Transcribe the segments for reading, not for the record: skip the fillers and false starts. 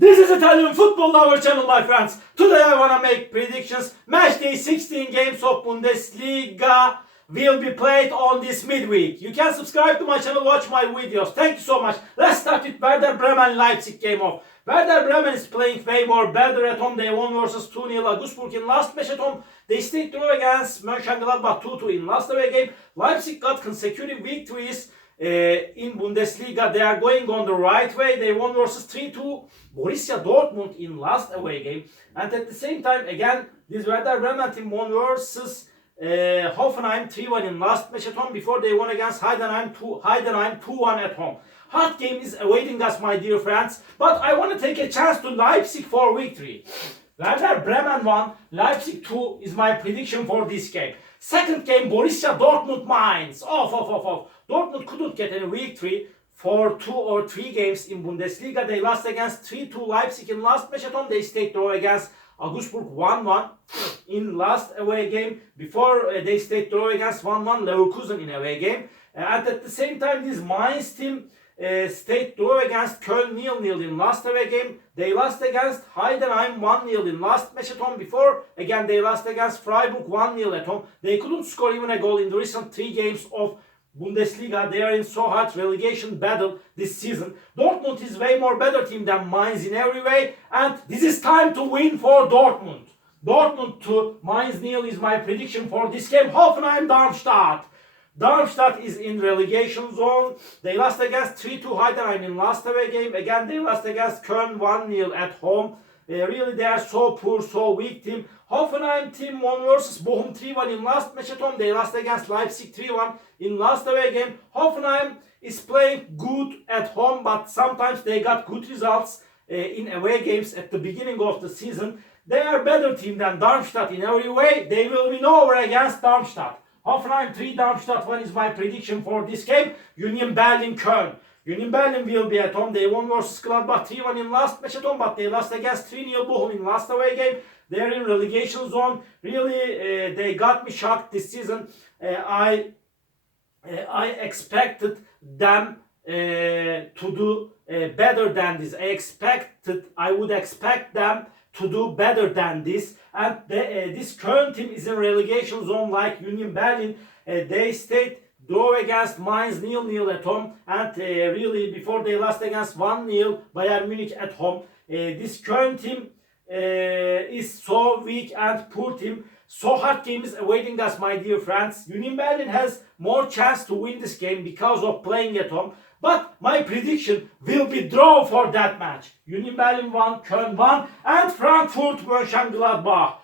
This is Italian Football Lover channel, my friends. Today I wanna make predictions. Match day 16 games of Bundesliga will be played on this midweek. You can subscribe to my channel, watch my videos. Thank you so much. Let's start with Werder Bremen Leipzig game off. Werder Bremen is playing way more better at home. They won versus 2-0 Augsburg in last match at home. They stayed draw against Mönchengladbach 2-2 in last away game. Leipzig got consecutive victories in Bundesliga. They are going on the right way. They won versus 3-2 Borussia Dortmund in last away game. And at the same time, again, this Werder Bremen team won versus Hoffenheim 3-1 in last match at home before they won against Heidenheim 2-1 at home. Hard game is awaiting us, my dear friends, but I want to take a chance to Leipzig for victory. Werder Bremen 1, Leipzig 2 is my prediction for this game. Second game, Borussia Dortmund Mainz. Dortmund couldn't get any victory for 2 or 3 games in Bundesliga. They lost against 3-2 Leipzig in last match at home. They stayed draw against Augsburg 1-1 in last away game. Before they stayed draw against 1-1 Leverkusen in away game. And at the same time, this Mainz team stayed draw against Köln 0-0 in last away game. They lost against Heidenheim 1-0 in last match at home. Before, again, they lost against Freiburg 1-0 at home. They couldn't score even a goal in the recent 3 games of Bundesliga. They are in so hard relegation battle this season. Dortmund is way more better team than Mainz in every way. And this is time to win for Dortmund. Dortmund 2, Mainz 0 is my prediction for this game. Hoffenheim Darmstadt. Darmstadt is in relegation zone. They lost against 3-2 Heidenheim in last away game. Again, they lost against Köln 1-0 at home. Really, they are so poor, so weak team. Hoffenheim team won versus Bochum 3-1 in last match at home. They lost against Leipzig 3-1 in last away game. Hoffenheim is playing good at home, but sometimes they got good results in away games at the beginning of the season. They are better team than Darmstadt in every way. They will win over against Darmstadt. Hoffenheim 3, Darmstadt 1 is my prediction for this game. Union Berlin Köln. Union Berlin will be at home. They won versus Gladbach 3-1 in last match at home, but they lost against 3-0 Bochum in last away game. They are in relegation zone. Really, they got me shocked this season. I expected them to do better than this. I would expect them to do better than this. And this current team is in relegation zone like Union Berlin. They stayed draw against Mainz 0-0 at home. And really, before they lost against 1-0 Bayern Munich at home. This current team is so weak and poor team. So hard game is awaiting us, my dear friends. Union Berlin has more chance to win this game because of playing at home. But my prediction will be draw for that match. Union Berlin 1, Köln 1 and Frankfurt Mönchengladbach.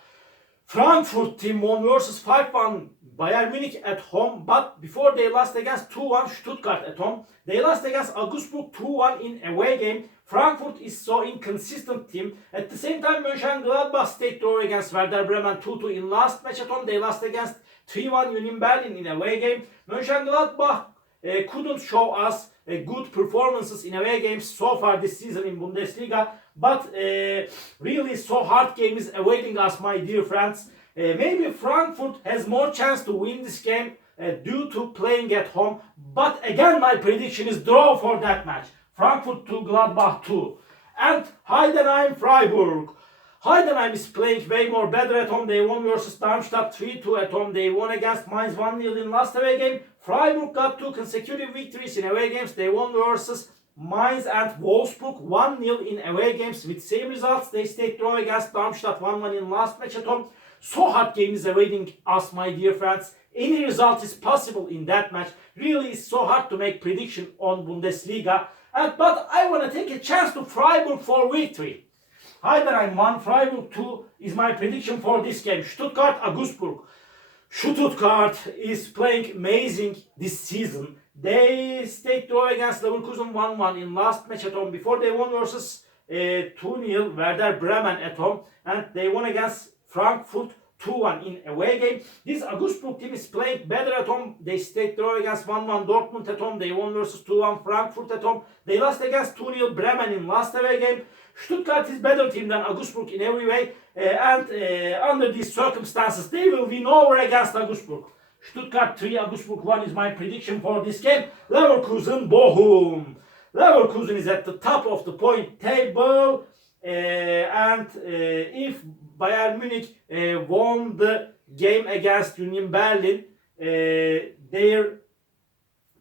Frankfurt team won versus 5-1 Bayern Munich at home, but before they lost against 2-1 Stuttgart at home. They lost against Augsburg 2-1 in away game. Frankfurt is so inconsistent team. At the same time, Mönchengladbach stayed draw against Werder Bremen 2-2 in last match at home. They lost against 3-1 Union Berlin in away game. Mönchengladbach couldn't show us good performances in away games so far this season in Bundesliga. But really, so hard game is awaiting us, my dear friends. Maybe Frankfurt has more chance to win this game due to playing at home. But again, my prediction is draw for that match. Frankfurt 2, Gladbach 2. And Heidenheim Freiburg. Heidenheim is playing way more better at home. They won versus Darmstadt 3-2 at home. They won against Mainz 1-0 in last away game. Freiburg got 2 consecutive victories in away games. They won versus Mainz and Wolfsburg 1-0 in away games with same results. They stayed draw against Darmstadt 1-1 in last match at home. So hard game is awaiting us, my dear friends. Any result is possible in that match. Really, it's so hard to make prediction on Bundesliga. But I want to take a chance to Freiburg for victory. Heidenheim 1, Freiburg 2 is my prediction for this game. Stuttgart, Augsburg. Stuttgart is playing amazing this season. They stayed draw against Leverkusen 1-1 in last match at home. Before they won versus 2-0 Werder Bremen at home. And they won against Frankfurt 2-1 in away game. This Augsburg team is playing better at home. They stayed draw against 1-1 Dortmund at home. They won versus 2-1 Frankfurt at home. They lost against 2-0 Bremen in last away game. Stuttgart is better team than Augsburg in every way. Under these circumstances, they will win over against Augsburg. Stuttgart 3, Augsburg 1 is my prediction for this game. Leverkusen Bochum. Leverkusen is at the top of the point table. And if Bayern Munich won the game against Union Berlin, their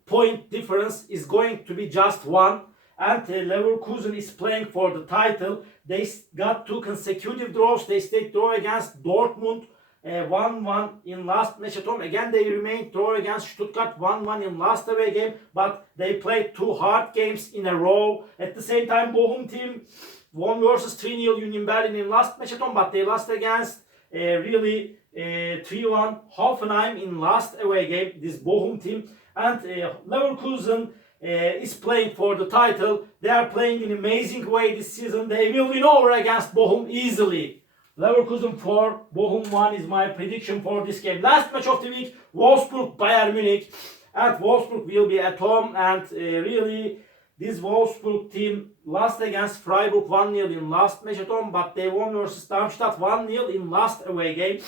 point difference is going to be just one. And Leverkusen is playing for the title. They got 2 consecutive draws. They stayed draw against Dortmund, 1-1 in last match at home. Again, they remained draw against Stuttgart, 1-1 in last away game. But they played 2 hard games in a row. At the same time, Bochum team won versus 3-0 Union Berlin in last match at home. But they lost against really 3-1 Hoffenheim in last away game. This Bochum team. And Leverkusen is playing for the title. They are playing in an amazing way this season. They will win over against Bochum easily. Leverkusen 4, Bochum 1 is my prediction for this game. Last match of the week, Wolfsburg Bayern Munich. And Wolfsburg will be at home. And really, this Wolfsburg team lost against Freiburg 1-0 in last match at home. But they won versus Darmstadt 1-0 in last away game.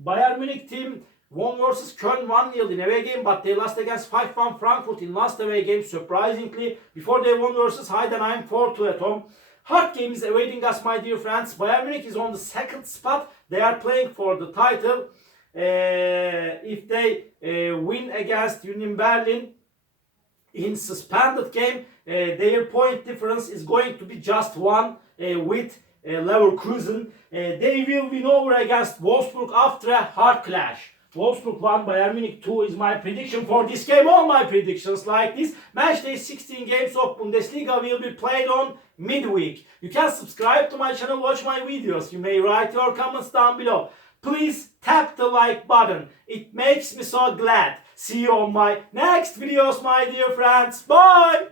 Bayern Munich team won versus Köln 1-0 in away game, but they lost against 5-1 Frankfurt in last away game, surprisingly, before they won versus Heidenheim 4-2 at home. Hard game is awaiting us, my dear friends. Bayern Munich is on the 2nd spot. They are playing for the title. If they win against Union Berlin in suspended game, their point difference is going to be just 1 with Leverkusen. They will win over against Wolfsburg after a hard clash. Wolfsburg 1, Bayern Munich 2 is my prediction for this game. All my predictions like this. Match day 16 games of Bundesliga will be played on midweek. You can subscribe to my channel, watch my videos. You may write your comments down below. Please tap the like button. It makes me so glad. See you on my next videos, my dear friends. Bye!